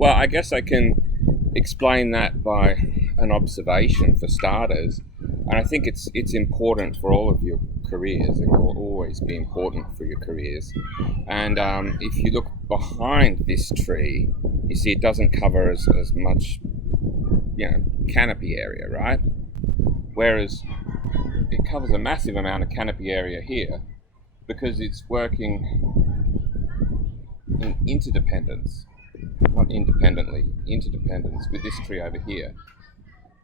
Well, I guess I can explain that by an observation for starters, and I think it's important for all of your careers. It will always be important for your careers. And if you look behind this tree, you see it doesn't cover as much, canopy area, right? Whereas it covers a massive amount of canopy area here because it's working in interdependence, not independently, interdependence with this tree over here.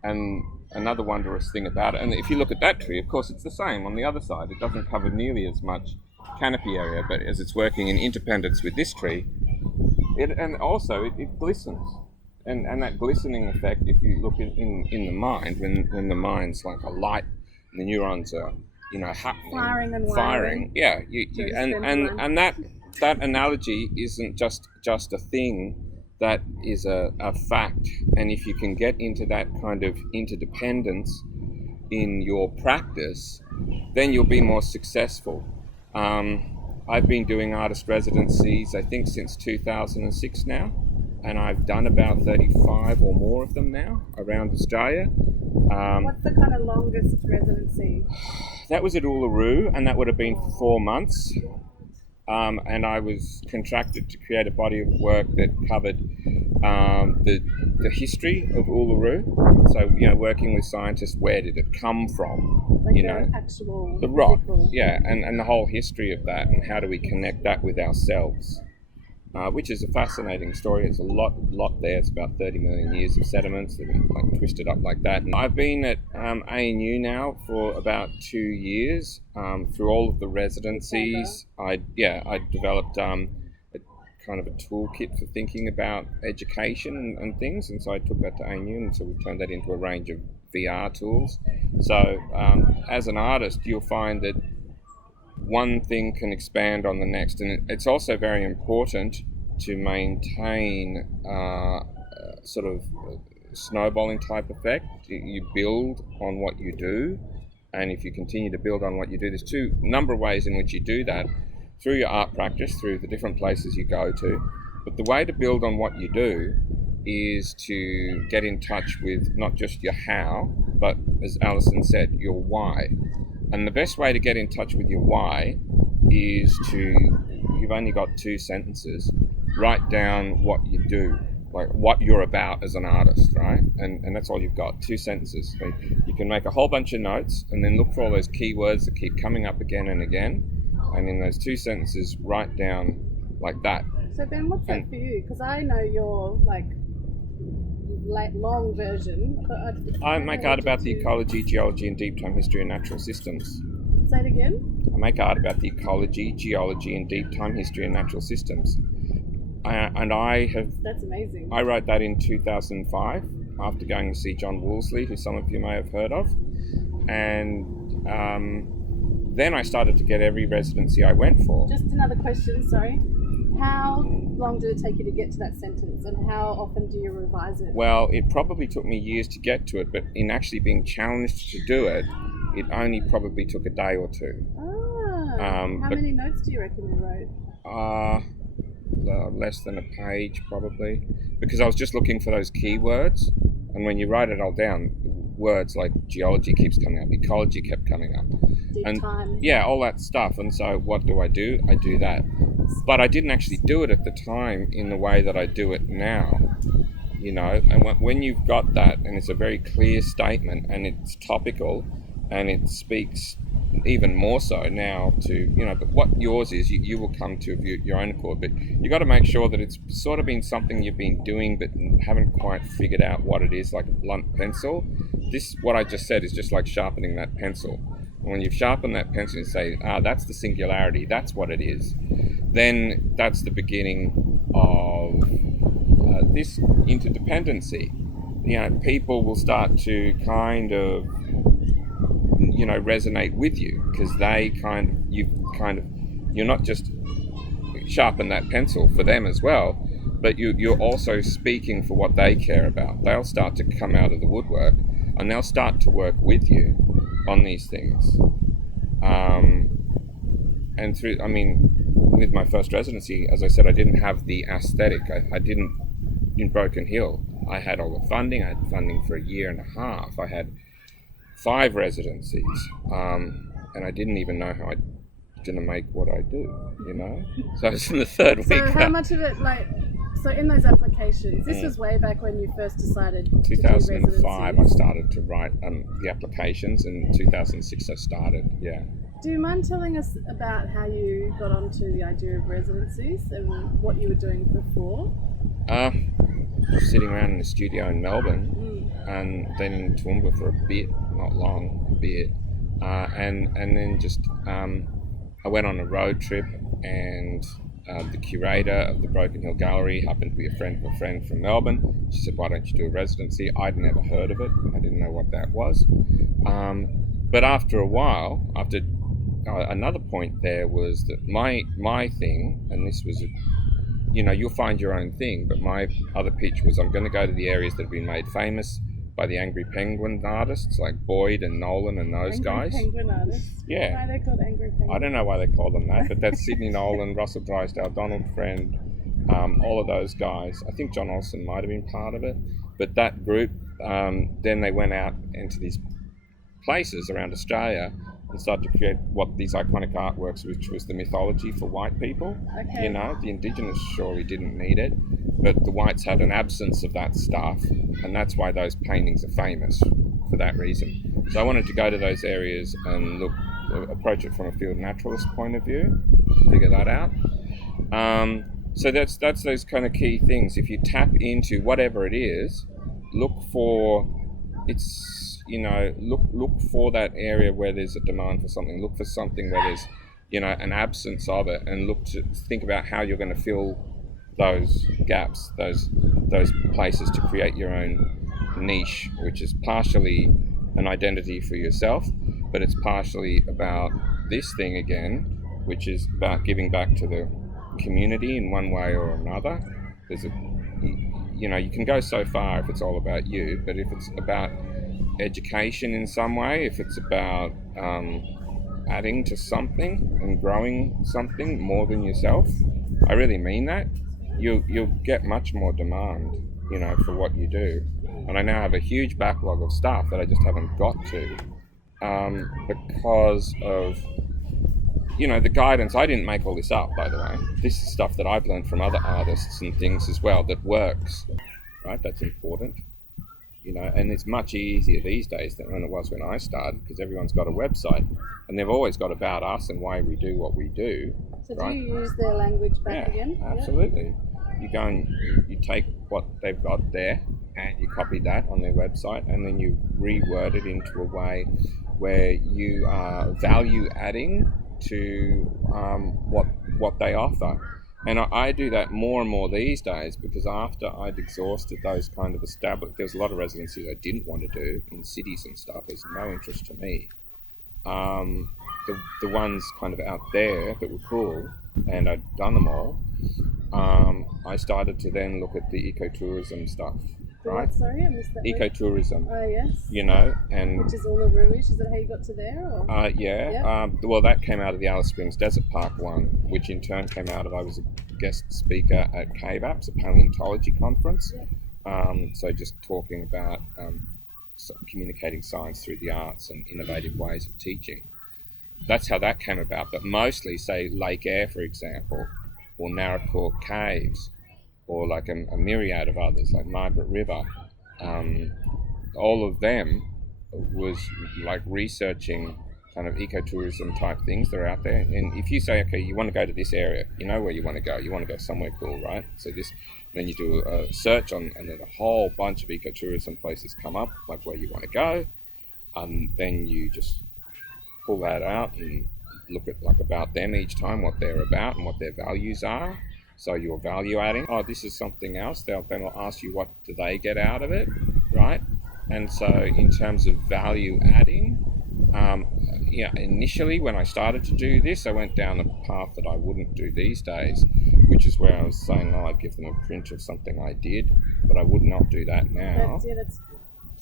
And another wondrous thing about it, and if you look at that tree, of course it's the same on the other side. It doesn't cover nearly as much canopy area, but as it's working in interdependence with this tree, it glistens. And that glistening effect, if you look in the mind, when the mind's like a light, and the neurons are, firing and firing. Yeah, and that analogy isn't just a thing. That is a fact, and if you can get into that kind of interdependence in your practice, then you'll be more successful. I've been doing artist residencies, I think, since 2006 now, and I've done about 35 or more of them now around Australia. What's the kind of longest residency? That was at Uluru, and that would have been for 4 months. And I was contracted to create a body of work that covered the history of Uluru. So, working with scientists, where did it come from? Like actual the rock, physical. yeah, and the whole history of that, and how do we connect that with ourselves? Which is a fascinating story. It's a lot there. It's about 30 million years of sediments that are twisted up like that. And I've been at ANU now for about 2 years. Through all of the residencies, I developed a kind of a toolkit for thinking about education and things. And so I took that to ANU, and so we turned that into a range of VR tools. So as an artist, you'll find that one thing can expand on the next, and it's also very important to maintain sort of snowballing type effect. You build on what you do, and if you continue to build on what you do, there's number of ways in which you do that: through your art practice, through the different places you go to. But the way to build on what you do is to get in touch with not just your how, but, as Alison said, your why. And the best way to get in touch with your why is you've only got 2 sentences, write down what you do, like what you're about as an artist, right? And that's all you've got, 2 sentences. So you can make a whole bunch of notes and then look for all those keywords that keep coming up again and again. And in those 2 sentences, write down like that. So Ben, what's that for you? Because I know you're like long version. I make art about the ecology, geology, and deep time history and natural systems. Say it again? I make art about the ecology, geology, and deep time history and natural systems. And I have... That's amazing. I wrote that in 2005 after going to see John Woolsey, who some of you may have heard of. And then I started to get every residency I went for. Just another question, sorry. How long did it take you to get to that sentence, and how often do you revise it? Well, it probably took me years to get to it, but in actually being challenged to do it, it only probably took a day or 2. How many notes do you reckon you wrote? Less than a page, probably, because I was just looking for those keywords, and when you write it all down, words like geology keeps coming up, ecology kept coming up, Deep time. Yeah, all that stuff. And so what do? I do that. But I didn't actually do it at the time in the way that I do it now, and when you've got that, and it's a very clear statement, and it's topical, and it speaks even more so now to, but what yours is, you will come to your own accord, but you got to make sure that it's sort of been something you've been doing but haven't quite figured out what it is, like a blunt pencil. What I just said is just like sharpening that pencil. And when you've sharpened that pencil and say, that's the singularity, that's what it is, then that's the beginning of this interdependency. People will start to kind of, resonate with you, because you're not just sharpen that pencil for them as well, but you're also speaking for what they care about. They'll start to come out of the woodwork, and they'll start to work with you on these things. With my first residency, as I said, I didn't have the aesthetic. I didn't in Broken Hill, I had all the funding. I had funding for a year and a half. I had 5 residencies, and I didn't even know how I going to make what I do, you know. So I was in the 3rd week. So how much of it, like, so in those applications, this was way back when you first decided 2005 I started to write the applications, and 2006 I started. Yeah. Do you mind telling us about how you got onto the idea of residencies and what you were doing before? Sitting around in the studio in Melbourne, and then in Toowoomba for a bit, not long, a bit, and then just I went on a road trip, and the curator of the Broken Hill Gallery happened to be a friend of a friend from Melbourne. She said, "Why don't you do a residency?" I'd never heard of it. I didn't know what that was. But after a while, another point there was that my thing, and this was, you'll find your own thing, but my other pitch was I'm going to go to the areas that have been made famous by the Angry Penguin artists like Boyd and Nolan and those guys. Angry Penguin artists? Yeah. Why are they called Angry Penguin? I don't know why they call them that, but that's Sydney Nolan, Russell Drysdale, Donald Friend, all of those guys. I think John Olsen might have been part of it. But that group, then they went out into these places around Australia and started to create what these iconic artworks, which was the mythology for white people. Okay. You know, the Indigenous surely didn't need it, but the whites had an absence of that stuff, and that's why those paintings are famous for that reason. So I wanted to go to those areas and approach it from a field naturalist point of view, figure that out. So that's those kind of key things. If you tap into whatever it is, look for for that area where there's a demand for something. Look for something where there's, an absence of it, and think about how you're going to fill those gaps, those places, to create your own niche, which is partially an identity for yourself, but it's partially about this thing again, which is about giving back to the community in one way or another. You can go so far if it's all about you, but if it's about education in some way, if it's about adding to something and growing something more than yourself, I really mean that, you'll get much more demand, for what you do. And I now have a huge backlog of stuff that I just haven't got to, because of the guidance. I didn't make all this up, by the way. This is stuff that I've learned from other artists and things as well that works, right? That's important, and it's much easier these days than when it was when I started, because everyone's got a website and they've always got about us and why we do what we do. So right? Do you use their language back again? Absolutely. You go and you take what they've got there and you copy that on their website, and then you reword it into a way where you are value adding to what they offer. And I do that more and more these days, because after I'd exhausted those kind of there's a lot of residencies I didn't want to do in cities and stuff. There's no interest to me. The ones kind of out there that were cool, and I'd done them all, I started to then look at the ecotourism stuff. Right? Sorry, I missed that. Ecotourism. Oh, yes. And which is all of Rouge. Is that how you got to there? Or? Yeah. Yep. Well, that came out of the Alice Springs Desert Park one, which in turn came out of, I was a guest speaker at Cave Apps, a paleontology conference. Yep. So just talking about communicating science through the arts and innovative ways of teaching. That's how that came about. But mostly, say, Lake Eyre, for example, or Narracoorte Caves, or like a myriad of others, like Margaret River. All of them was like researching kind of ecotourism type things that are out there. And if you say, okay, you want to go to this area, you know where you want to go. You want to go somewhere cool, right? So then you do a search on, and then a whole bunch of ecotourism places come up, like where you want to go. And then you just pull that out and look at like about them each time, what they're about and what their values are. So you're value adding. Oh, this is something else. Then they'll ask you, what do they get out of it, right? And so in terms of value adding, initially when I started to do this, I went down a path that I wouldn't do these days, which is where I was saying, I'd give them a print of something I did, but I would not do that now. That's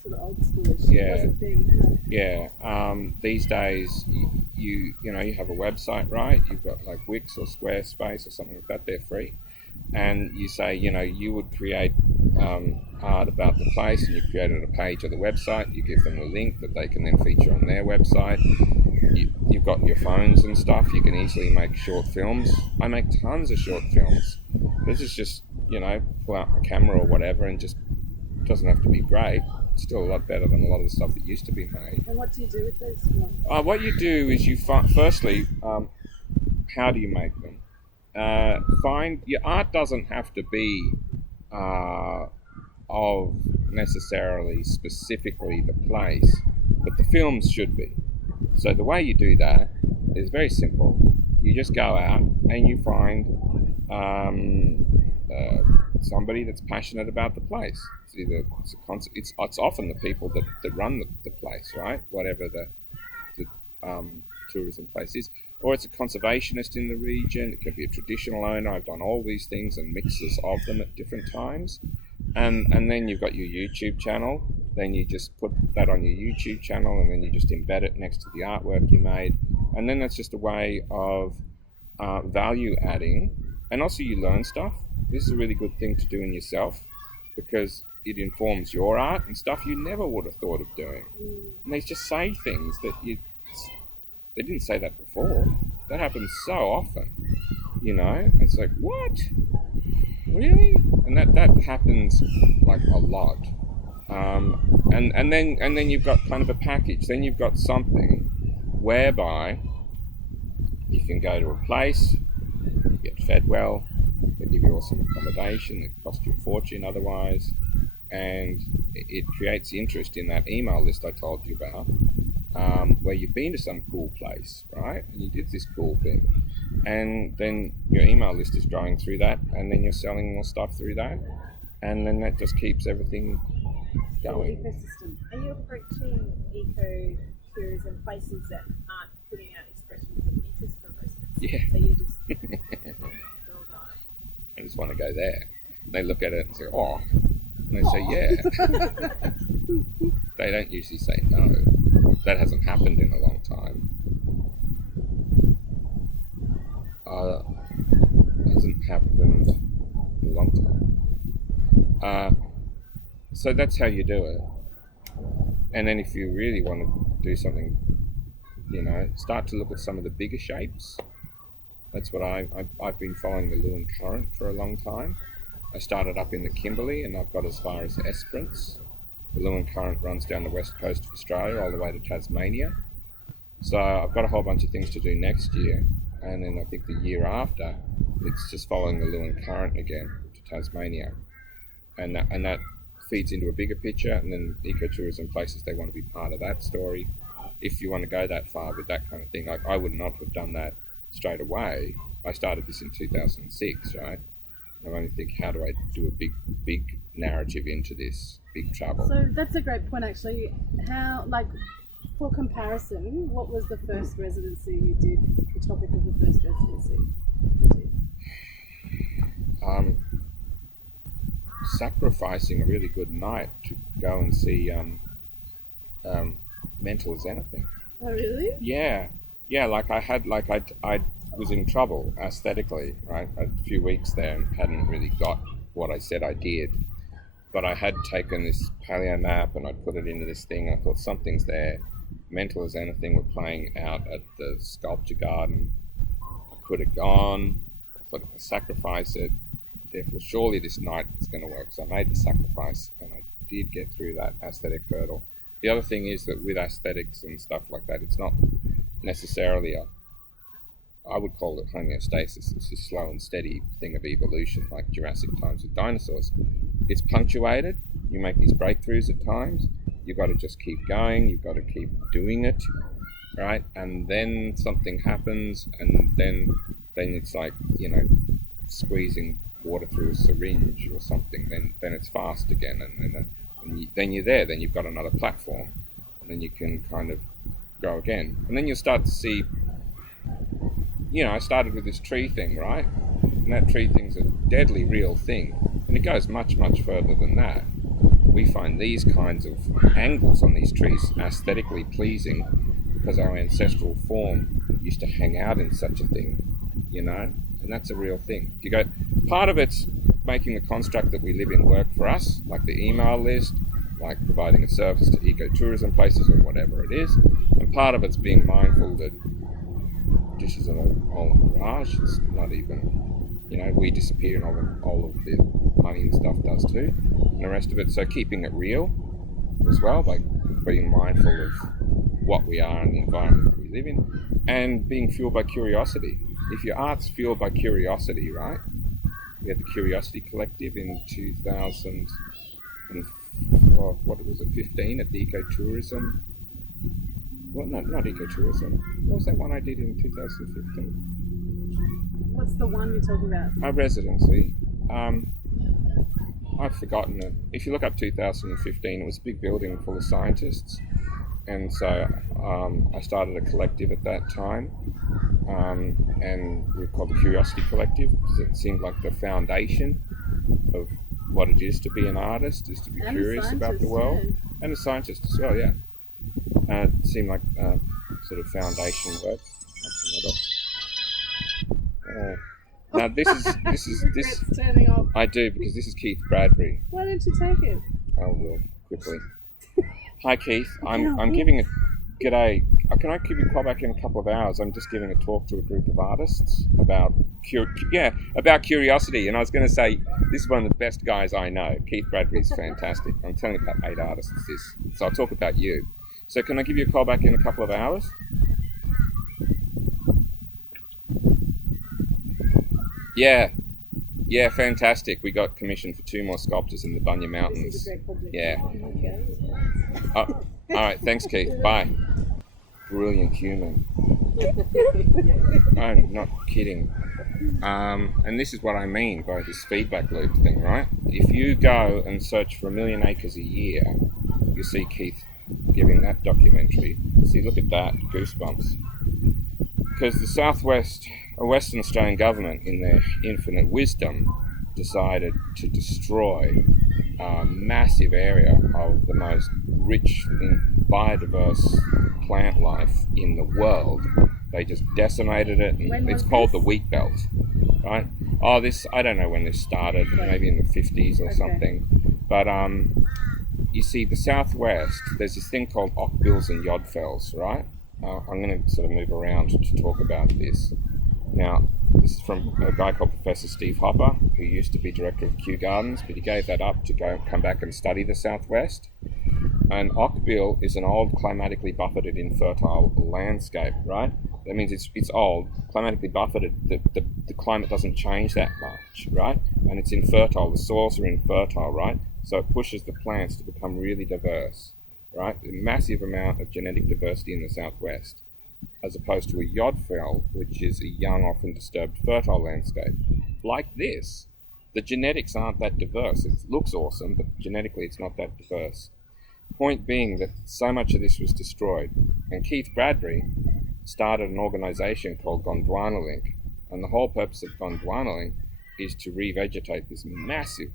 sort of old schoolish. Yeah. It was a thing, huh? Yeah. These days, you have a website, right? You've got like Wix or Squarespace or something like that. They're free, and you say, you would create art about the place and you've created a page of the website, you give them a link that they can then feature on their website. You've got your phones and stuff, you can easily make short films. I make tons of short films. This is just, pull out my camera or whatever, and just doesn't have to be great. It's still a lot better than a lot of the stuff that used to be made. And what do you do with those films? What you do is firstly, how do you make them? Find your art doesn't have to be of necessarily specifically the place, but the films should be. So the way you do that is very simple. You just go out and you find somebody that's passionate about the place. It's either it's often the people that run the place, right? Whatever the tourism place is, or it's a conservationist in the region. It could be a traditional owner. I've done all these things and mixes of them at different times, and then you've got your YouTube channel. Then you just put that on your YouTube channel, and then you just embed it next to the artwork you made, and then that's just a way of value adding, and also you learn stuff. This is a really good thing to do in yourself because it informs your art and stuff you never would have thought of doing. And they just say things that they didn't say that before. That happens so often, It's like, what? Really? And that happens like a lot. And then you've got kind of a package. Then you've got something whereby you can go to a place, get fed well, they give you awesome accommodation that cost you a fortune otherwise, and it creates interest in that email list I told you about, where you've been to some cool place, right? And you did this cool thing. And then your email list is growing through that, and then you're selling more stuff through that, and then that just keeps everything going. Ecosystem. Are you approaching eco-tourism places that aren't putting out expressions of interest for residents? Yeah. So you're just I just want to go there. They look at it and say, oh. And they say, yeah. They don't usually say no. That hasn't happened in a long time. Hasn't happened in a long time. So that's how you do it. And then if you really want to do something, start to look at some of the bigger shapes. That's what I've been following the Lewin Current for a long time. I started up in the Kimberley and I've got as far as Esperance. The Lewin Current runs down the west coast of Australia all the way to Tasmania. So I've got a whole bunch of things to do next year, and then I think the year after it's just following the Lewin Current again to Tasmania, and that feeds into a bigger picture, and then ecotourism places, they want to be part of that story. If you want to go that far with that kind of thing, I would not have done that straight away. I started this in 2006, right? I only think, how do I do a big narrative into this, big travel? So that's a great point, actually. How, for comparison, what was the first residency you did? The topic of the first residency you did? Sacrificing a really good night to go and see Mental as Anything. Oh, really? Yeah. I was in trouble aesthetically, right? A few weeks there and hadn't really got what I said I did. But I had taken this paleo map and I'd put it into this thing. I thought something's there. Mental as Anything were playing out at the sculpture garden. I could have gone. I thought if I sacrifice it, therefore surely this night is going to work. So I made the sacrifice and I did get through that aesthetic hurdle. The other thing is that with aesthetics and stuff like that, it's not necessarily I would call it homeostasis. It's a slow and steady thing of evolution, like Jurassic times with dinosaurs. It's punctuated. You make these breakthroughs at times. You've got to just keep going. You've got to keep doing it, right? And then something happens, and then it's like, squeezing water through a syringe or something. Then it's fast again, and then you're there. Then you've got another platform, and then you can kind of go again. And then you'll start to see. I started with this tree thing, right? And that tree thing's a deadly real thing. And it goes much, much further than that. We find these kinds of angles on these trees aesthetically pleasing because our ancestral form used to hang out in such a thing, And that's a real thing. If you go, part of it's making the construct that we live in work for us, like the email list, like providing a service to ecotourism places or whatever it is. And part of it's being mindful that this is all a mirage. It's not even, we disappear and all of the money and stuff does too, and the rest of it. So keeping it real as well, like being mindful of what we are and the environment that we live in, and being fueled by curiosity. If your art's fueled by curiosity, right? We had the Curiosity Collective in 2000 and what was it, 15 at the ecotourism. Well, no, not ecotourism. What was that one I did in 2015? What's the one you're talking about? A residency. I've forgotten it. If you look up 2015, it was a big building full of scientists, and so I started a collective at that time, and we called the Curiosity Collective because it seemed like the foundation of what it is to be an artist, is to be curious about the world, and a scientist as well. Yeah, it seemed like sort of foundation work. Now this. Turning off. I do, because this is Keith Bradbury. Why don't you take it? I will quickly. Hi Keith, I'm giving a g'day. Can I give you a call back in a couple of hours? I'm just giving a talk to a group of artists about curiosity, and I was going to say this is one of the best guys I know. Keith Bradbury's fantastic. I'm telling about 8 artists this, so I'll talk about you. So can I give you a call back in a couple of hours? Yeah, fantastic. We got commissioned for 2 more sculptures in the Bunya Mountains. Yeah. All right, thanks, Keith. Bye. Brilliant human. I'm not kidding. And this is what I mean by this feedback loop thing, right? If you go and search for 1,000,000 acres a year, you'll see Keith giving that documentary. See, look at that, goosebumps. Because the Western Australian government, in their infinite wisdom, decided to destroy a massive area of the most rich in biodiverse plant life in the world. They just decimated it, and it's called the wheat belt, right? I don't know when this started, maybe in the 50s or something. But you see, the southwest, there's this thing called Ockbills and Yodfells, right? I'm going to sort of move around to talk about this. Now, this is from a guy called Professor Steve Hopper, who used to be director of Kew Gardens, but he gave that up to come back and study the southwest. And Ockbill is an old, climatically buffeted, infertile landscape, right? That means it's old, climatically buffeted. The climate doesn't change that much, right? And it's infertile. The soils are infertile, right? So it pushes the plants to become really diverse, right? A massive amount of genetic diversity in the southwest, as opposed to a Yodfell, which is a young, often disturbed, fertile landscape. Like this, the genetics aren't that diverse. It looks awesome, but genetically it's not that diverse. Point being that so much of this was destroyed. And Keith Bradbury started an organisation called Gondwana Link, and the whole purpose of Gondwana Link is to revegetate this massive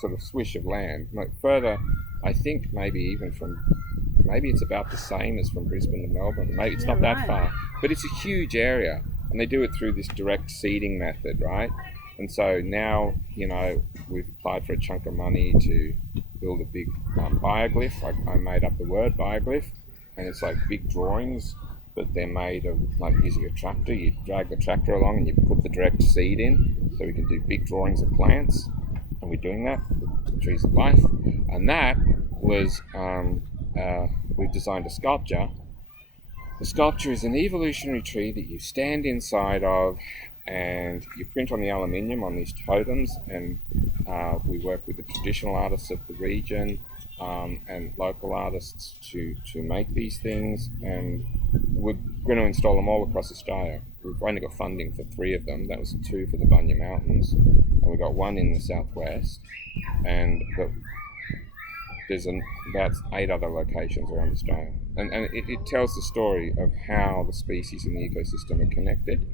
sort of swish of land. Further, I think maybe it's about the same as from Brisbane to Melbourne. Maybe it's not that far, but it's a huge area, and they do it through this direct seeding method, right? And so now, we've applied for a chunk of money to build a big bioglyph. I made up the word bioglyph, and it's like big drawings, but they're made of like using a tractor. You drag the tractor along and you put the direct seed in, so we can do big drawings of plants, and we're doing that with Trees of Life. And that was we've designed a sculpture. The sculpture is an evolutionary tree that you stand inside of, and you print on the aluminium on these totems, and we work with the traditional artists of the region and local artists to make these things, and we're going to install them all across Australia. We've only got funding for 3 of them. That was 2 for the Bunya Mountains, and we've got 1 in the southwest, and there's about 8 other locations around Australia. And it tells the story of how the species in the ecosystem are connected.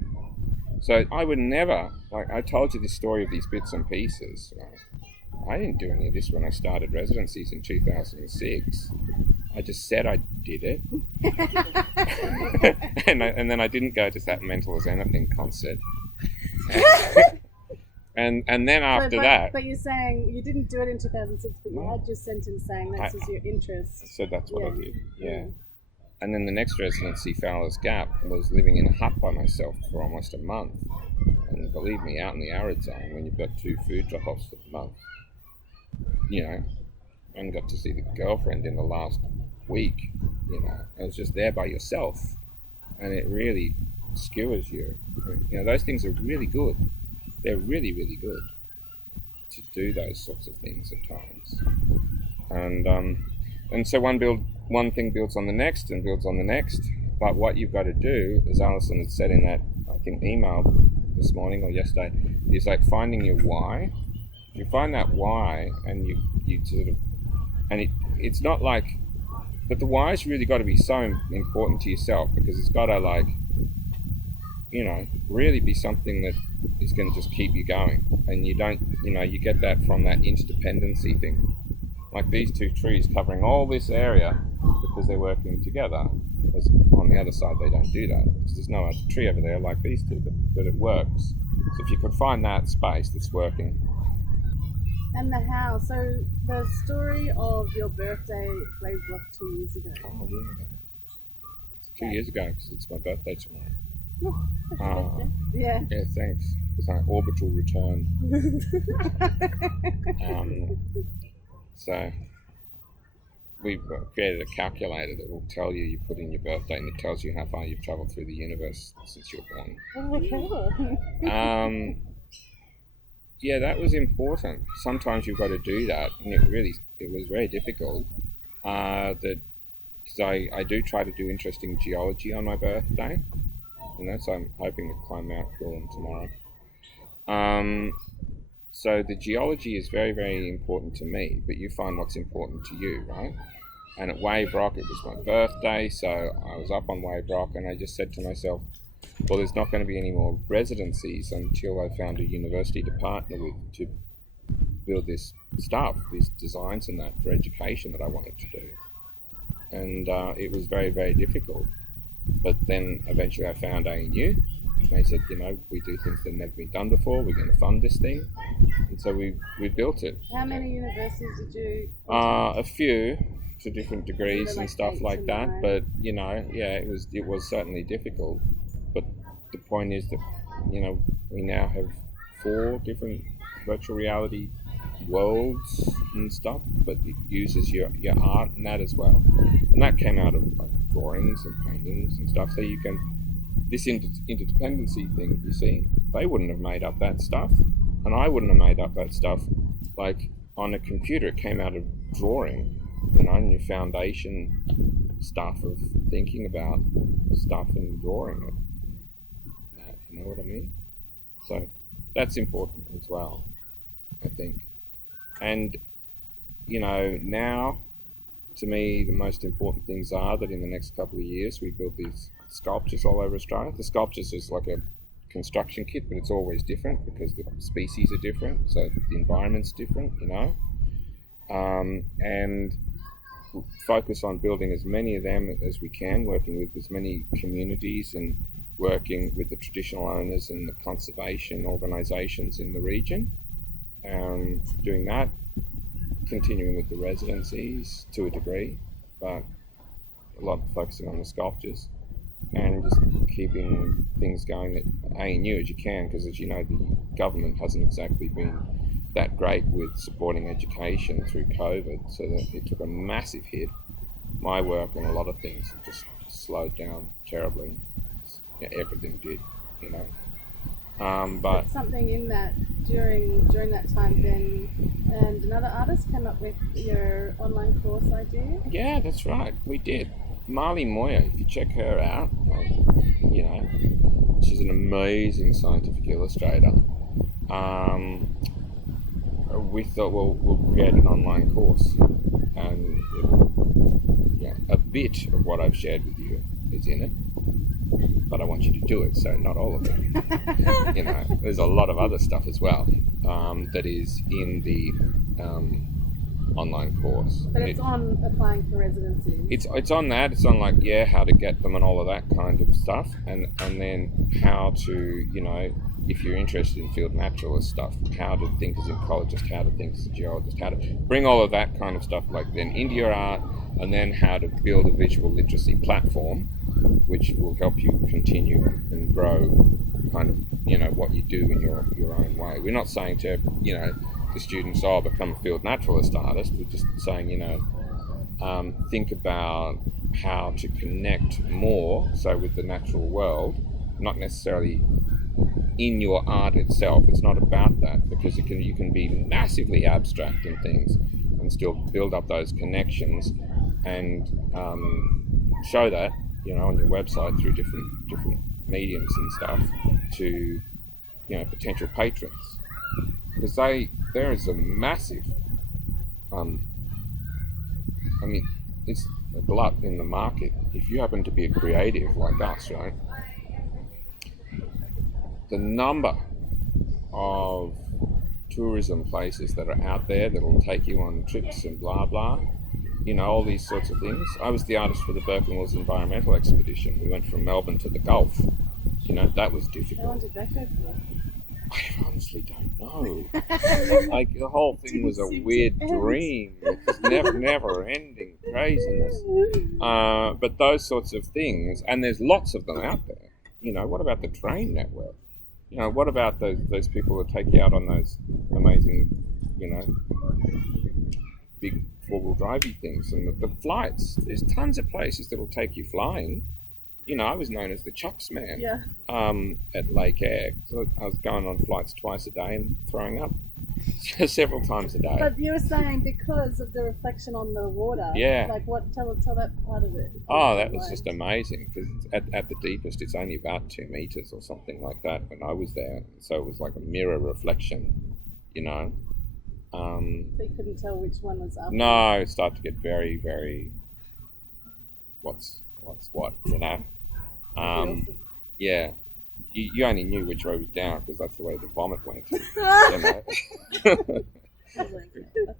So I would never, I told you this story of these bits and pieces. I didn't do any of this when I started residencies in 2006. I just said I did it. and then I didn't go to that Mental as Anything concert. And then after but, that, But you're saying you didn't do it in 2006, but you No. had your sentence saying that was your interest. so that's what I Yeah. did. Yeah. Mm. And then the next residency, Fowler's Gap, was living in a hut by myself for almost a month. And believe me, out in the arid zone, when you've got 2 food drop-offs for the month, you know, and got to see the girlfriend in the last week, you know, and it's just there by yourself, and it really skewers you. You know, those things are really good. They're really, really good to do those sorts of things at times. And so one thing builds on the next and builds on the next. But what you've got to do, as Alison had said in that, I think, email this morning or yesterday, is like finding your why. You find that why, and you sort of, and it's not like, but the why's really got to be so important to yourself, because it's got to, like, you know, really be something that is going to just keep you going. And you don't, you know, you get that from that interdependency thing. Like these 2 trees covering all this area because they're working together. Because on the other side they don't do that, because there's no other tree over there like these 2, but it works. So if you could find that space that's working. And the how. So the story of your birthday Wave Rock 2 years ago. Oh yeah, 2 years ago, because it's my birthday tomorrow. Oh, happy birthday. Yeah. Yeah, thanks. It's an orbital return. So we've created a calculator that will tell you put in your birthday, and it tells you how far you've travelled through the universe since you were born. Oh my god. Yeah, that was important. Sometimes you've got to do that, and it was very difficult. Because I do try to do interesting geology on my birthday, you know, so I'm hoping to climb Mount Coolum tomorrow. So the geology is very, very important to me, but you find what's important to you, right? And at Wave Rock, it was my birthday, so I was up on Wave Rock, and I just said to myself, well, there's not going to be any more residencies until I found a university to partner with to build this stuff, these designs and that for education that I wanted to do. And it was very, very difficult. But then eventually I found ANU. They said, you know, we do things that have never been done before. We're going to fund this thing, and so we built it. How many universities did you? A few, to different degrees like and stuff 8 like to that. 9? But you know, yeah, it was certainly difficult. But the point is that, you know, we now have 4 different virtual reality worlds and stuff, but it uses your art and that as well. And that came out of like drawings and paintings and stuff. So you can, this interdependency thing, you see, they wouldn't have made up that stuff, and I wouldn't have made up that stuff. Like on a computer, it came out of drawing, you know, and your foundation stuff of thinking about stuff and drawing it. You know what I mean? So that's important as well, I think. And, you know, now, to me, the most important things are that in the next couple of years we build these sculptures all over Australia. The sculptures is like a construction kit, but it's always different because the species are different, so the environment's different, you know. And focus on building as many of them as we can, working with as many communities and working with the traditional owners and the conservation organisations in the region. Doing that, continuing with the residencies to a degree, but a lot focusing on the sculptures and just keeping things going at ANU as you can, because as you know, the government hasn't exactly been that great with supporting education through COVID, so that it took a massive hit. My work and a lot of things just slowed down terribly. Yeah, everything did, you know. But something in that during that time, Ben and another artist came up with your online course idea. Yeah, that's right, we did. Marley Moyer, if you check her out, you know, she's an amazing scientific illustrator. We thought, well, we'll create an online course, and yeah, a bit of what I've shared with you is in it, but I want you to do it, so not all of it. You know, there's a lot of other stuff as well that is in the online course. But it's on applying for residency. It's on that. It's on, like, yeah, how to get them and all of that kind of stuff, and then how to, you know, if you're interested in field naturalist stuff, how to think as an ecologist, how to think as a geologist, how to bring all of that kind of stuff like then into your art, and then how to build a visual literacy platform which will help you continue and grow kind of, what you do in your own way. We're not saying to, the students, become a field naturalist artist. We're just saying, think about how to connect more, so with the natural world, not necessarily in your art itself. It's not about that, because you can be massively abstract in things and still build up those connections and show that, on your website through different mediums and stuff to, potential patrons, because there is a massive it's a glut in the market. If you happen to be a creative like us, right, the number of tourism places that are out there that will take you on trips and blah blah, all these sorts of things. I was the artist for the Birkenwells environmental expedition. We went from Melbourne to the Gulf. That was difficult. How long did that go for? I honestly don't know. Like, the whole thing was a weird dream. It was never ending craziness. But those sorts of things, and there's lots of them out there. What about the train network? What about those people that take you out on those amazing, big four-wheel drivey things, and the flights? There's tons of places that'll take you flying. I was known as the Chucks man. Yeah. At Lake Eyre. So I was going on flights twice a day and throwing up several times a day. But you were saying because of the reflection on the water. Yeah. Like what? Tell that part of it. Oh, that was just amazing, because at the deepest it's only about 2 meters or something like that when I was there. So it was like a mirror reflection, So you couldn't tell which one was up. No, it started to get very, very what's what, Awesome. Yeah. You only knew which road was down because that's the way the vomit went.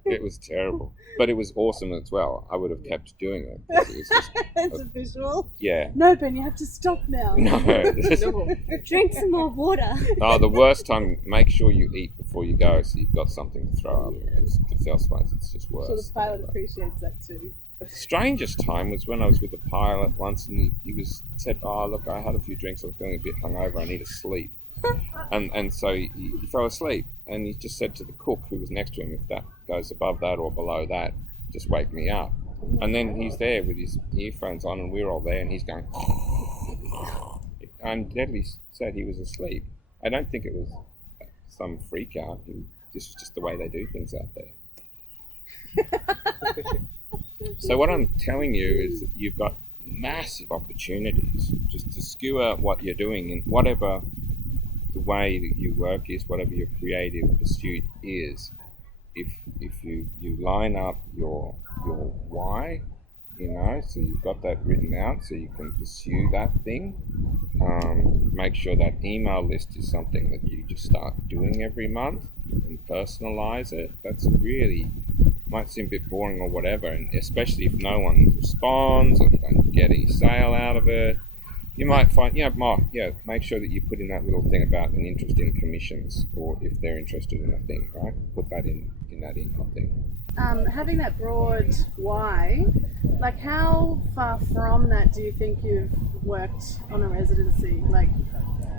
It was terrible, but it was awesome as well. I would have kept doing it. It's just, It's a visual. Yeah. No, Ben, you have to stop now. No. Drink some more water. Oh, the worst time, make sure you eat before you go so you've got something to throw up, because otherwise it's just worse. So the pilot appreciates that too. The strangest time was when I was with the pilot once, and he said, "Oh, look, I had a few drinks. I'm feeling a bit hungover. I need to sleep." and so he fell asleep, and he just said to the cook who was next to him, "If that goes above that or below that, just wake me up." And then he's there with his earphones on, and we're all there, and he's going, and deadly said he was asleep. I don't think it was some freak out. This is just the way they do things out there. So what I'm telling you is that you've got massive opportunities just to skewer what you're doing in whatever the way that you work is, whatever your creative pursuit is. If you line up your why, so you've got that written out so you can pursue that thing. Make sure that email list is something that you just start doing every month and personalize it. That's really, might seem a bit boring or whatever, and especially if no one responds or you don't get any sale out of it, you might find, make sure that you put in that little thing about an interest in commissions, or if they're interested in a thing, right? Put that in that email thing. Having that broad why, like how far from that do you think you've worked on a residency? Like,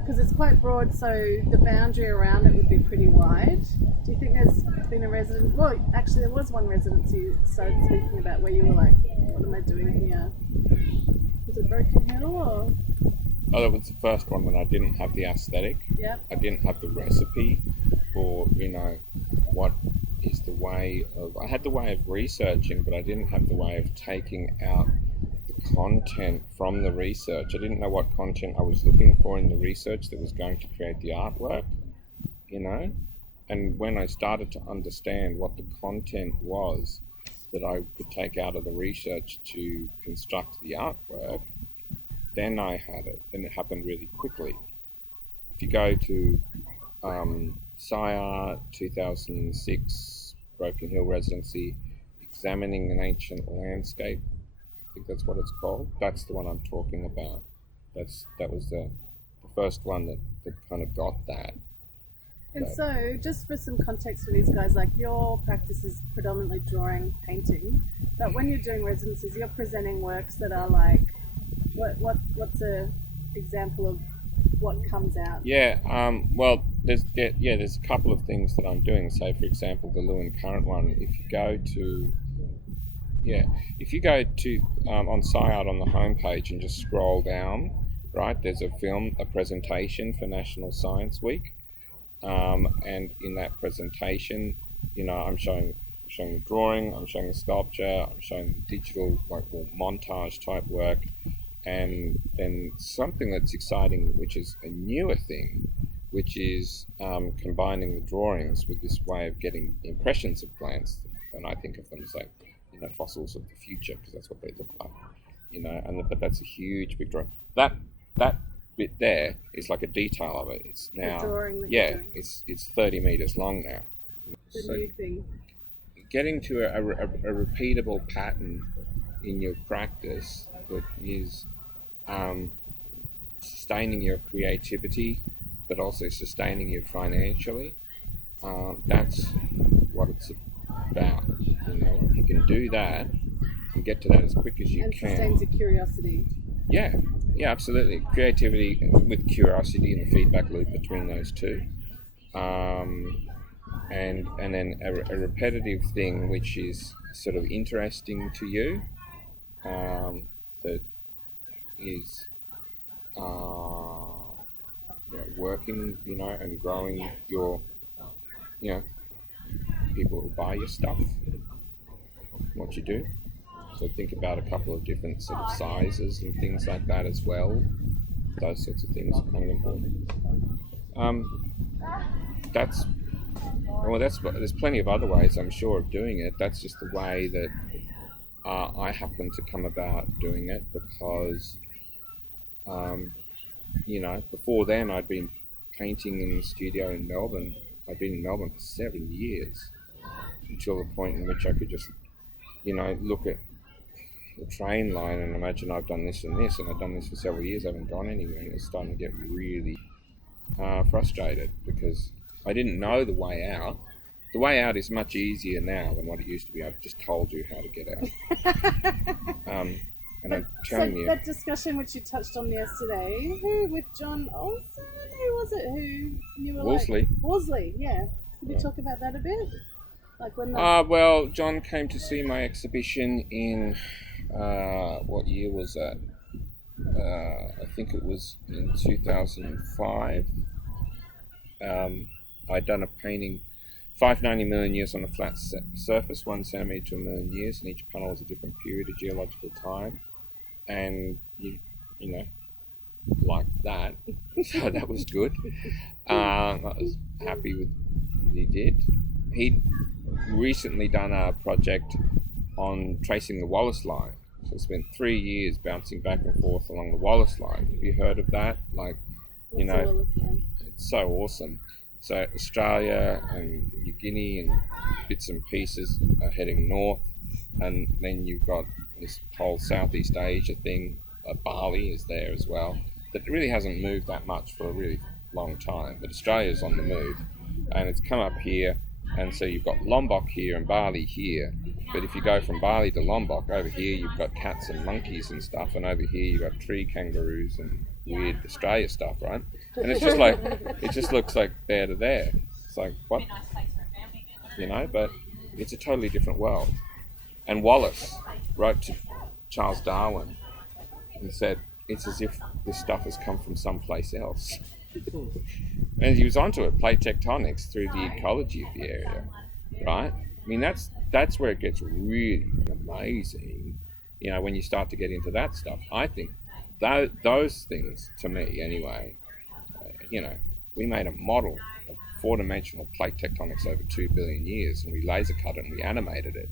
because it's quite broad, so the boundary around it would be pretty wide. Do you think there's been a resident? Well, actually, there was one residency you started speaking about where you were like, "What am I doing here?" Was it Broken Hill or? Oh, that was the first one when I didn't have the aesthetic. Yeah. I didn't have the recipe for, what is the way of... I had the way of researching, but I didn't have the way of taking out the content from the research. I didn't know what content I was looking for in the research that was going to create the artwork, And when I started to understand what the content was that I could take out of the research to construct the artwork, then I had it, and it happened really quickly. If you go to SciArt 2006 Broken Hill residency, examining an ancient landscape, I think that's what it's called. That's the one I'm talking about. That was the first one that kind of got that. And so, just for some context for these guys, like your practice is predominantly drawing, painting, but when you're doing residencies, you're presenting works that are like, what's a example of what comes out? Yeah, well, there's a couple of things that I'm doing. So, for example, the Lewin Current one. If you go to on SciArt on the homepage and just scroll down, right, there's a presentation for National Science Week, and in that presentation, I'm showing the drawing, I'm showing the sculpture, I'm showing the digital montage type work. And then something that's exciting, which is a newer thing, which is combining the drawings with this way of getting impressions of plants. And I think of them as like, fossils of the future, because that's what they look like. But that's a huge big drawing. That bit there is like a detail of it. It's now, the drawing that you're doing. it's 30 meters long now. The new thing. Getting to a repeatable pattern in your practice that is sustaining your creativity, but also sustaining you financially. That's what it's about. If you can do that and get to that as quick as you and can. Sustains a curiosity. Yeah, absolutely. Creativity with curiosity and the feedback loop between those two. And then a repetitive thing which is sort of interesting to you, that is working, and growing your, people who buy your stuff, what you do. So think about a couple of different sort of sizes and things like that as well. Those sorts of things are kind of important. There's plenty of other ways, I'm sure, of doing it. That's just the way that I happen to come about doing it, because before then I'd been painting in the studio in Melbourne. I'd been in Melbourne for 7 years, until the point in which I could just look at the train line and imagine I've done this and this, and I've done this for several years, I haven't gone anywhere, and it's starting to get really frustrated, because I didn't know the way out. The way out is much easier now than what it used to be. I've just told you how to get out. And I'm telling you, that discussion which you touched on yesterday, with John Olsen, who was it? Who you were Wolseley. Wolseley, yeah. Could you talk about that a bit? Like when well, John came to see my exhibition in what year was that? I think it was in 2005. I'd done a painting 590 million years on a flat surface, 1 centimetre to a million years, and each panel was a different period of geological time. And you liked that, so that was good. I was happy with what he did. He'd recently done a project on tracing the Wallace Line, so it's been 3 years bouncing back and forth along the Wallace Line. Have you heard of that? It's so awesome. So Australia and New Guinea and bits and pieces are heading north, and then you've got this whole Southeast Asia thing. Bali is there as well. That really hasn't moved that much for a really long time, but Australia's on the move, and it's come up here, and so you've got Lombok here and Bali here. But if you go from Bali to Lombok, over here you've got cats and monkeys and stuff, and over here you've got tree kangaroos and weird Australia stuff, right? And it's just like, it just looks like there to there. It's like, what? But it's a totally different world. And Wallace wrote to Charles Darwin and said, it's as if this stuff has come from someplace else. And he was onto it, plate tectonics through the ecology of the area, right? I mean, that's where it gets really amazing, when you start to get into that stuff. I think those things, to me anyway, we made a model of 4-dimensional plate tectonics over 2 billion years, and we laser cut it and we animated it.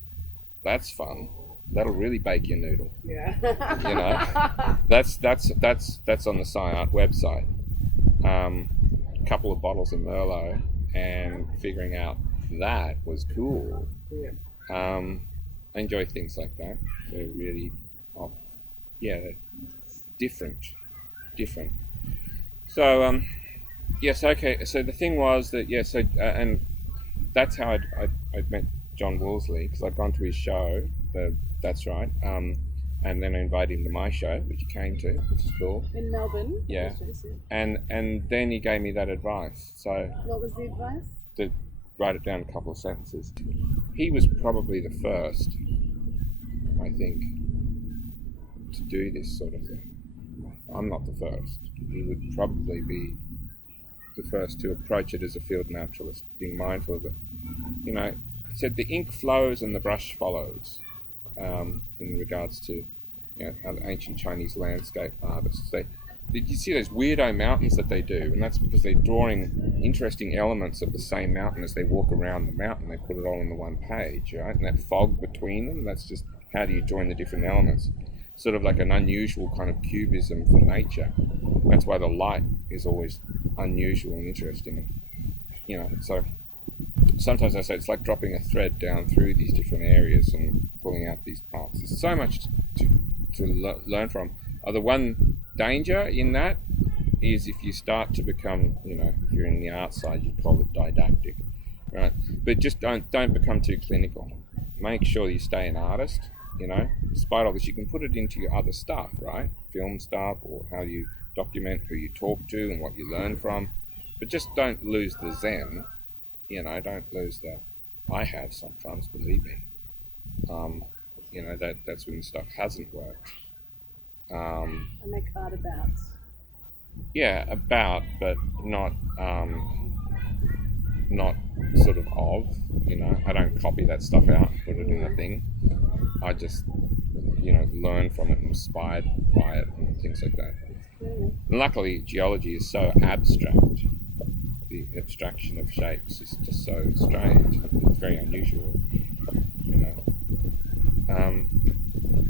That's fun. That'll really bake your noodle. Yeah. That's on the SciArt website. A couple of bottles of Merlot, and figuring out that was cool. Yeah. I enjoy things like that. They're really, they're different. So yes, okay. So the thing was that and that's how I'd met John Woolsey, because I'd gone to his show. That's right. And then I invited him to my show, which he came to, which is cool. In Melbourne. Yeah. And then he gave me that advice. So What was the advice? to write it down in a couple of sentences. He was probably the first, I think, to do this sort of thing. I'm not the first. He would probably be the first to approach it as a field naturalist, being mindful of it. He said the ink flows and the brush follows, in regards to other ancient Chinese landscape artists. Did you see those weirdo mountains that they do? And that's because they're drawing interesting elements of the same mountain as they walk around the mountain. They put it all in the one page, right? And that fog between them, that's just how do you join the different elements? Sort of like an unusual kind of cubism for nature. That's why the light is always unusual and interesting. So sometimes I say it's like dropping a thread down through these different areas and pulling out these parts. There's so much to learn from. The one danger in that is if you start to become, if you're in the art side, you call it didactic, right? But just don't become too clinical. Make sure you stay an artist, Despite all this, you can put it into your other stuff, right? Film stuff, or how you document who you talk to and what you learn from. But just don't lose the zen, don't lose the... I have sometimes, believe me. That's when stuff hasn't worked. I make art about. Yeah, about, but not sort of. I don't copy that stuff out and put it in a thing. I just, learn from it and inspired by it and things like that. And luckily, geology is so abstract. The abstraction of shapes is just so strange. It's very unusual,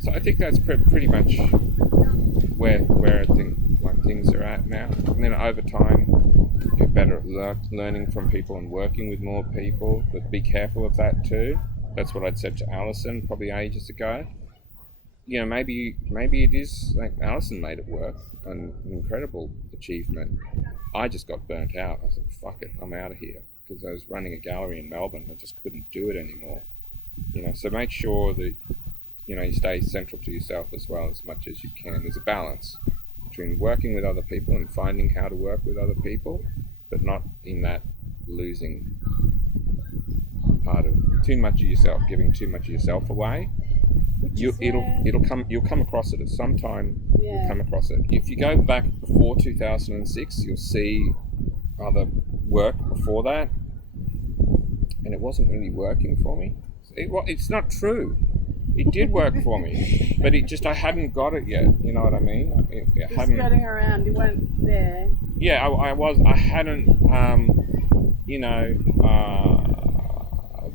So I think that's pretty much where I think things are at now. And then over time, get better at learning from people and working with more people. But be careful of that too. That's what I'd said to Alison probably ages ago. Maybe it is like Alison made it work, an incredible achievement. I just got burnt out. I was like, fuck it, I'm out of here, because I was running a gallery in Melbourne. I just couldn't do it anymore. So make sure that you stay central to yourself as well as much as you can. There's a balance between working with other people and finding how to work with other people, but not in that losing part of too much of yourself, giving too much of yourself away. You'll come across it at some time. Yeah. You'll come across it. If you go back before 2006, you'll see other work before that, and it wasn't really working for me. It's not true. It did work for me, but I hadn't got it yet. You know what I mean? You're spreading around. You weren't there. Yeah, I hadn't.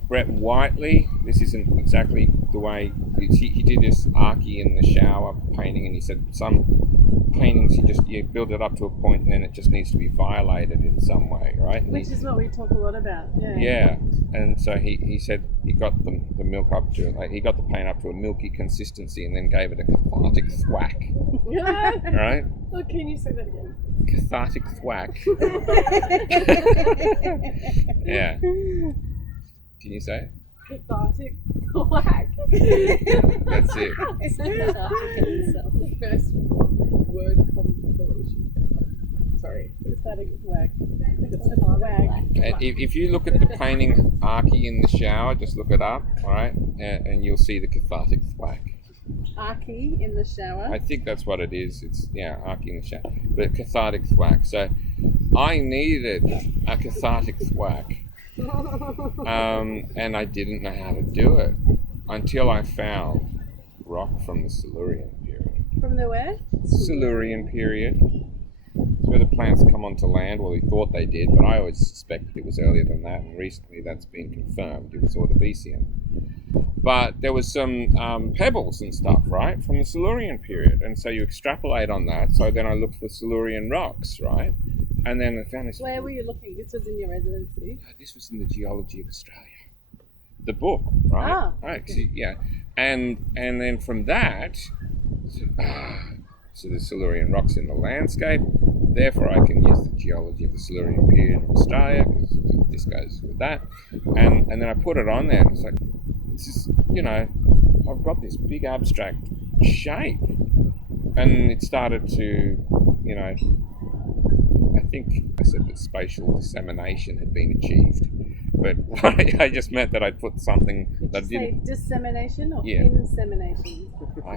Brett Whiteley. This isn't exactly the way he did this archy in the shower painting, and he said some paintings you build it up to a point and then it just needs to be violated in some way, right? Which is what we talk a lot about. Yeah, and so he said he got the milk up to he got the paint up to a milky consistency and then gave it a cathartic thwack. Right? Oh, can you say that again? Cathartic thwack. Yeah. Can you say it? Cathartic thwack. That's it. It's not cathartic in itself. The first word combination. Sorry. Cathartic thwack. And if you look at the painting Archie in the shower, just look it up, all right, and you'll see the cathartic thwack. Archie in the shower? I think that's what it is. It's, Archie in the shower. But cathartic thwack. So I needed a cathartic thwack. And I didn't know how to do it until I found rock from the Silurian period. From the where? Silurian period. It's where the plants come onto land. Well, he thought they did, but I always suspected it was earlier than that, and recently that's been confirmed. It was Ordovician. But there was some pebbles and stuff, right, from the Silurian period, and so you extrapolate on that. So then I looked for Silurian rocks, right? And then I found this... Where were you looking? This was in your residency? This was in the Geology of Australia. The book, right? Ah, right. okay. So, yeah. And then from that, so the Silurian rocks in the landscape, therefore I can use the geology of the Silurian period of Australia, because this goes with that. And then I put it on there, and it's like, this is, I've got this big abstract shape. And it started to, I think I said that spatial dissemination had been achieved. But I just meant that I'd put something that Did you didn't. say dissemination or Yeah. insemination? I I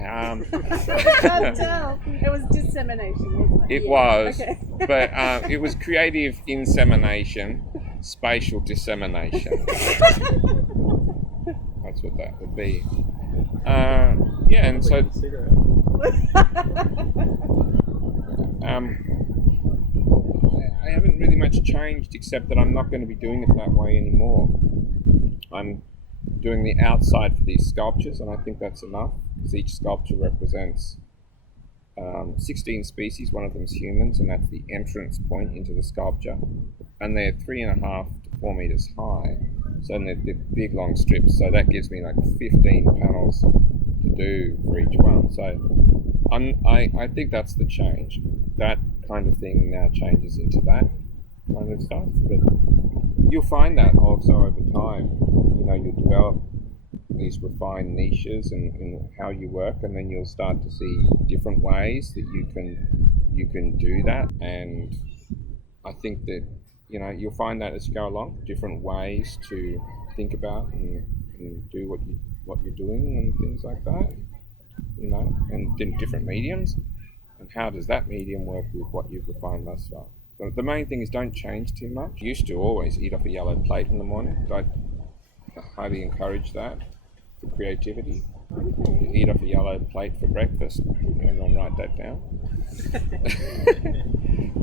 can't tell. It was dissemination, wasn't it? It was, Okay. but it was creative insemination, spatial dissemination. That's what that would be. And so I haven't really much changed, except that I'm not going to be doing it that way anymore. I'm doing the outside for these sculptures, and I think that's enough, because each sculpture represents 16 species. One of them is humans, and that's the entrance point into the sculpture. And they're 3.5 to 4 meters high, so they're big long strips. So that gives me like 15 panels to do for each one. So I think that's the change. That kind of thing now changes into that kind of stuff. But you'll find that also over time. You'll develop these refined niches in how you work, and then you'll start to see different ways that you can do that. And I think that you'll find that as you go along, different ways to think about and do what you're doing and things like that. And in different mediums, and how does that medium work with what you've refined thus far. The main thing is don't change too much. I used to always eat off a yellow plate in the morning. I highly encourage that for creativity. Eat off a yellow plate for breakfast. Everyone write that down.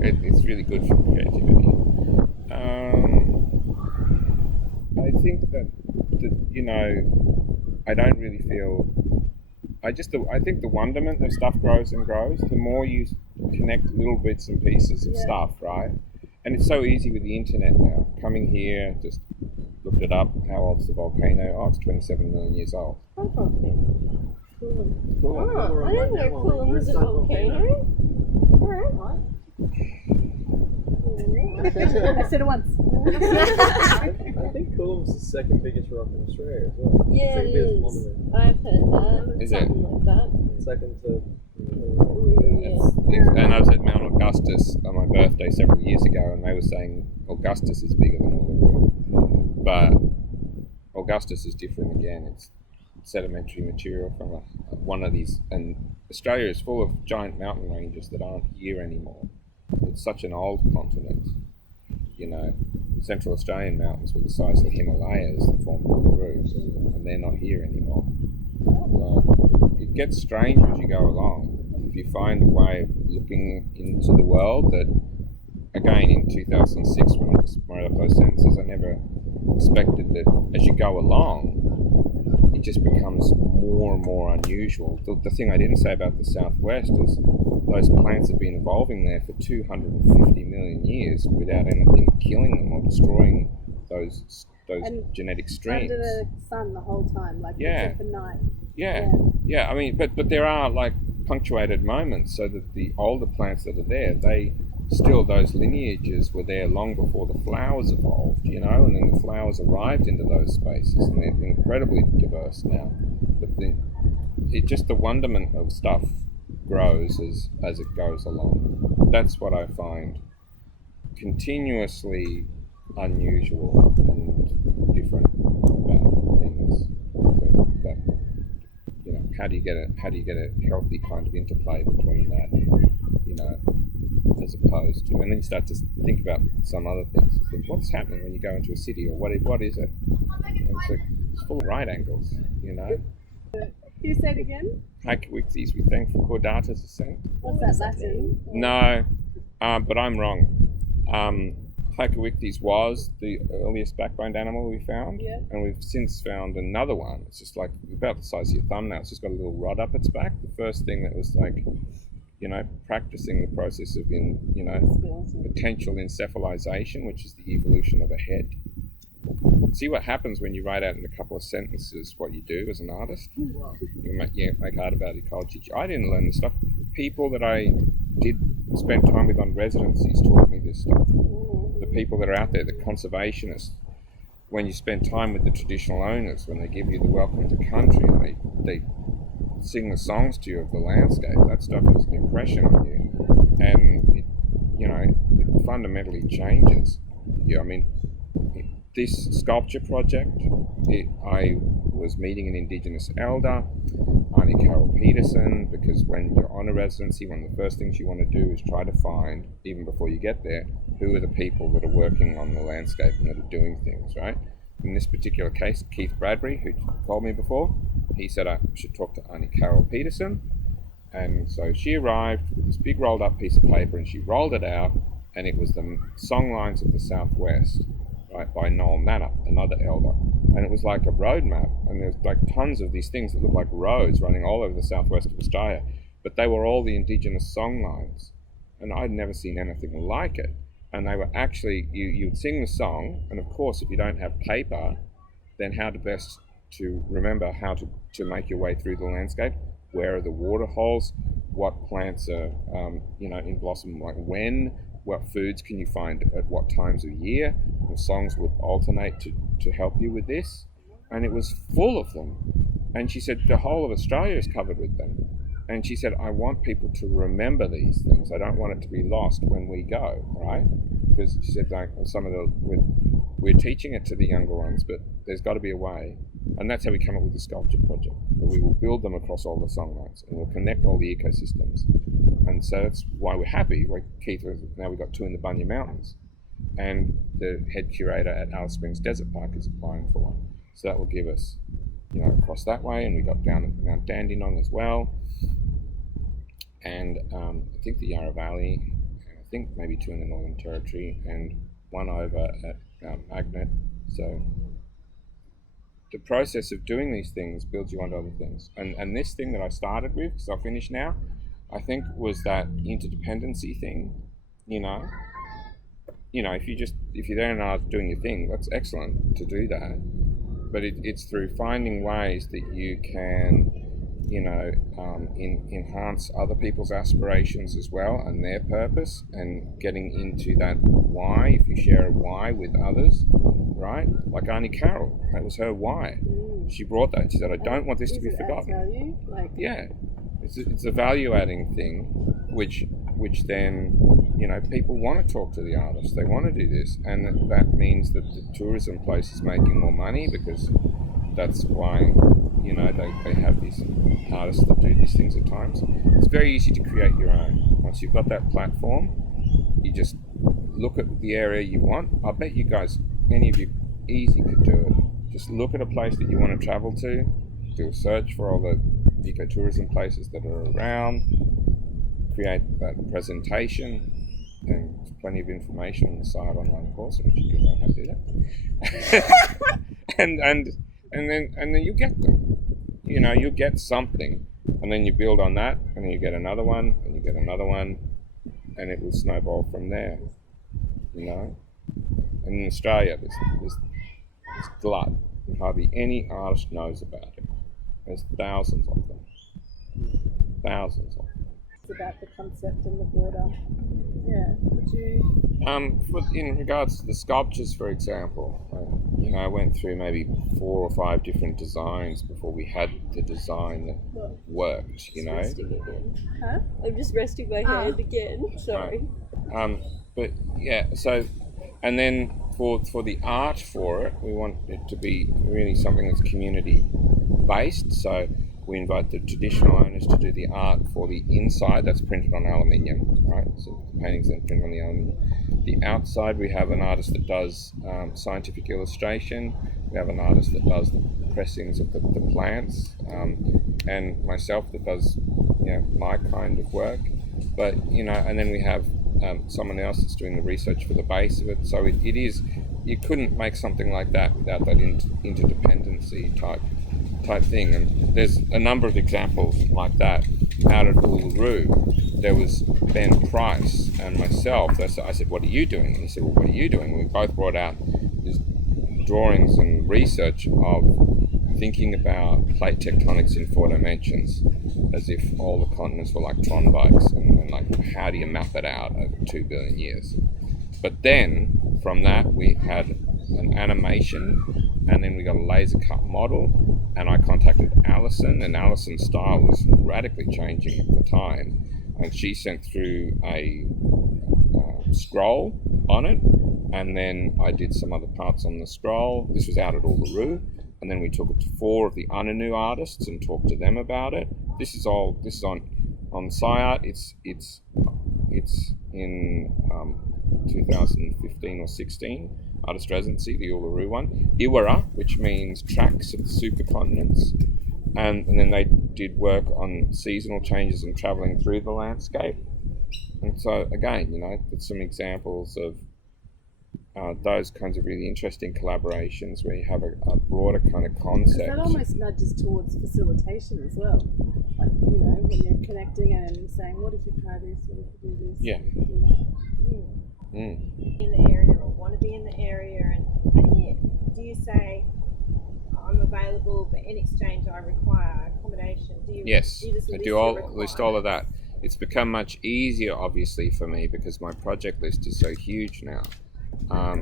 It's really good for creativity. I think that I don't really feel. I think the wonderment of stuff grows and grows. The more you connect little bits and pieces of stuff, right? And it's so easy with the internet now. Coming here, just looked it up. How old's the volcano? Oh, it's 27 million years old. Cool. Cool. Oh, I didn't know Coolum was a volcano. Alright. I said it once. I think Coolum's the second biggest rock in Australia as well. Yeah, Second it biggest is. monument. I've heard that. Is it? Something like that. Second to. And I was at Mount Augustus on my birthday several years ago, and they were saying Augustus is bigger than Uluru. But Augustus is different again. It's sedimentary material from one of these, and Australia is full of giant mountain ranges that aren't here anymore. It's such an old continent. Central Australian mountains were the size of the Himalayas that formed Uluru, and they're not here anymore. So it gets stranger as you go along. If you find a way of looking into the world that, again, in 2006 when I just wrote up those sentences, I never expected that as you go along, it just becomes more and more unusual. The thing I didn't say about the Southwest is those plants have been evolving there for 250 million years without anything killing them or destroying those genetic streams. Under the sun the whole time, except for night. Yeah. I mean, but there are punctuated moments, so that the older plants that are there, those lineages were there long before the flowers evolved, and then the flowers arrived into those spaces, and they're incredibly diverse now. But the wonderment of stuff grows as it goes along. That's what I find continuously unusual and different about things. But how do you get a healthy kind of interplay between that, as opposed to, and then you start to think about some other things. You think, what's happening when you go into a city, or what is it? And it's full of right angles, Can you say it again? Haec Victis, we thank for Cordata's ascent. What's that, Latin? No, but I'm wrong. Haec Victis was the earliest backboned animal we found, and we've since found another one. It's just about the size of your thumbnail. It's just got a little rod up its back. The first thing that was practicing the process of potential encephalization, which is the evolution of a head. See what happens when you write out in a couple of sentences what you do as an artist. You make art about ecology. I didn't learn this stuff. People that I did spent time with on residencies taught me this stuff. The people that are out there, the conservationists, when you spend time with the traditional owners, when they give you the welcome to country, and they sing the songs to you of the landscape, that stuff has an impression on you, and it fundamentally changes you. I mean, this sculpture project, I was meeting an Indigenous elder, Arnie Carroll Peterson, because when you're on a residency, one of the first things you want to do is try to find, even before you get there, who are the people that are working on the landscape and that are doing things, right? In this particular case, Keith Bradbury, who called me before, he said I should talk to Arnie Carroll Peterson. And so she arrived with this big rolled up piece of paper, and she rolled it out, and it was the Songlines of the Southwest, right, by Noel Manna, another elder. And it was like a road map, and there's like tons of these things that look like roads running all over the southwest of Australia, but they were all the Indigenous songlines, and I'd never seen anything like it. And they were actually, you would sing the song, and of course, if you don't have paper, then how to best to remember how to make your way through the landscape. Where are the water holes? What plants are, in blossom, like when? What foods can you find at what times of year? The songs would alternate to help you with this. And it was full of them. And she said, the whole of Australia is covered with them. And she said, I want people to remember these things. I don't want it to be lost when we go, right? Because she said, like, some of we're teaching it to the younger ones, but there's got to be a way. And that's how we come up with the sculpture project. We will build them across all the songlines, and we'll connect all the ecosystems. And so that's why we're happy. Like Keith, now we've got 2 in the Bunya Mountains. And the head curator at Alice Springs Desert Park is applying for one. So that will give us, across that way. And we got down at Mount Dandenong as well. And I think the Yarra Valley, and I think maybe 2 in the Northern Territory, and 1 over at Magnet. So the process of doing these things builds you onto other things. And this thing that I started with, because I'll finish now, I think was that interdependency thing. If you're there and are doing your thing, that's excellent to do that. But it's through finding ways that you can, enhance other people's aspirations as well and their purpose, and getting into that why. If you share a why with others, right? Like Arnie Carroll, that was her why. She brought that. She said, I don't want this to be forgotten. Value? Yeah, it's a value-adding thing, which then, people want to talk to the artists. They want to do this, and that means that the tourism place is making more money, because that's why, they have these artists that do these things at times. It's very easy to create your own. Once you've got that platform, you just look at the area you want. I bet you guys, any of you, easy could do it. Just look at a place that you want to travel to, do a search for all the ecotourism places that are around, create that presentation, and there's plenty of information on the site online course in which you can learn how to do that. and then you get them. You'll get something, and then you build on that, and then you get another one, and you get another one, and it will snowball from there. And in Australia, there's glut. Hardly any artist knows about it. There's thousands of them. Thousands of them. It's about the concept and the border. Yeah. Would you? In regards to the sculptures, for example, I went through maybe 4 or 5 different designs before we had the design that worked. Resting again. Huh? I'm just resting my hand again. Sorry. But yeah, so, and then for the art for it, we want it to be really something that's community based. So we invite the traditional owners to do the art for the inside. That's printed on aluminium, right? So the paintings then printed on the aluminium. The outside, we have an artist that does scientific illustration. We have an artist that does the pressings of the plants, and myself that does my kind of work. But and then we have someone else that's doing the research for the base of it. So it is, you couldn't make something like that without that interdependency type thing. And there's a number of examples like that. Out at Uluru, there was Ben Price and myself. I said, what are you doing? And he said, well, what are you doing? And we both brought out these drawings and research of thinking about plate tectonics in 4 dimensions, as if all the continents were like Tron bikes, and and like how do you map it out over 2 billion years. But then from that we had an animation, and then we got a laser cut model, and I contacted Alison, and Alison's style was radically changing at the time, and she sent through a scroll on it, and then I did some other parts on the scroll. This was out at Uluru, and then we took it to 4 of the Unanu artists and talked to them about it. This is on SciArt. It's in 2015 or 16 artist residency, the Uluru one. Iwara, which means tracks of the supercontinents, and then they did work on seasonal changes and traveling through the landscape. And so again, it's some examples of those kinds of really interesting collaborations where you have a broader kind of concept. That almost nudges towards facilitation as well. Like, when you're connecting and saying, what if you try this, what if you do this? Yeah. What if you do that? In the area or want to be in the area, and do you say I'm available, but in exchange I require accommodation? Yes, you just I list do the list all of that. It's become much easier, obviously, for me because my project list is so huge now.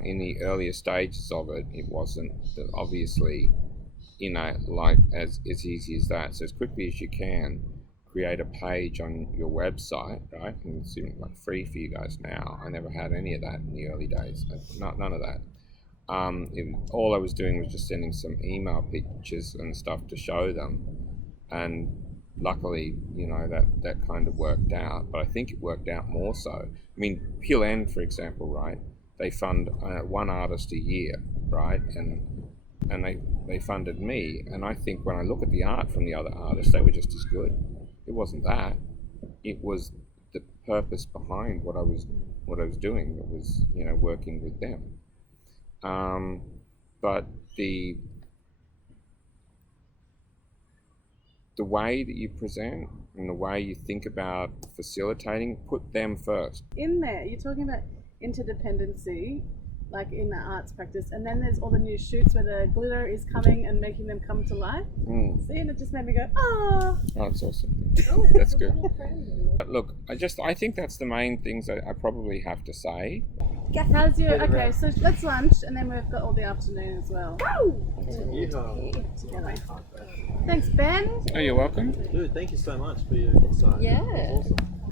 In the earlier stages of it, it wasn't obviously, like as easy as that. So as quickly as you can, create a page on your website, right? And it's like free for you guys now. I never had any of that in the early days. None of that. All I was doing was just sending some email pictures and stuff to show them, and luckily, that kind of worked out. But I think it worked out more so. I mean, Hill End, for example, right? They fund one artist a year, right? And they funded me. And I think when I look at the art from the other artists, they were just as good. It wasn't that. It was the purpose behind what I was doing that was, working with them. But the way that you present and the way you think about facilitating, put them first. In there, you're talking about interdependency, like in the arts practice, and then there's all the new shoots where the glitter is coming and making them come to life. See, and it just made me go, oh, that's awesome. That's good. But look, I think that's the main things I probably have to say. How's your, okay, so let's lunch, and then we've got all the afternoon as well. Together. Thanks, Ben. Oh, you're welcome. Dude, thank you so much for your insight. Yeah. That was awesome.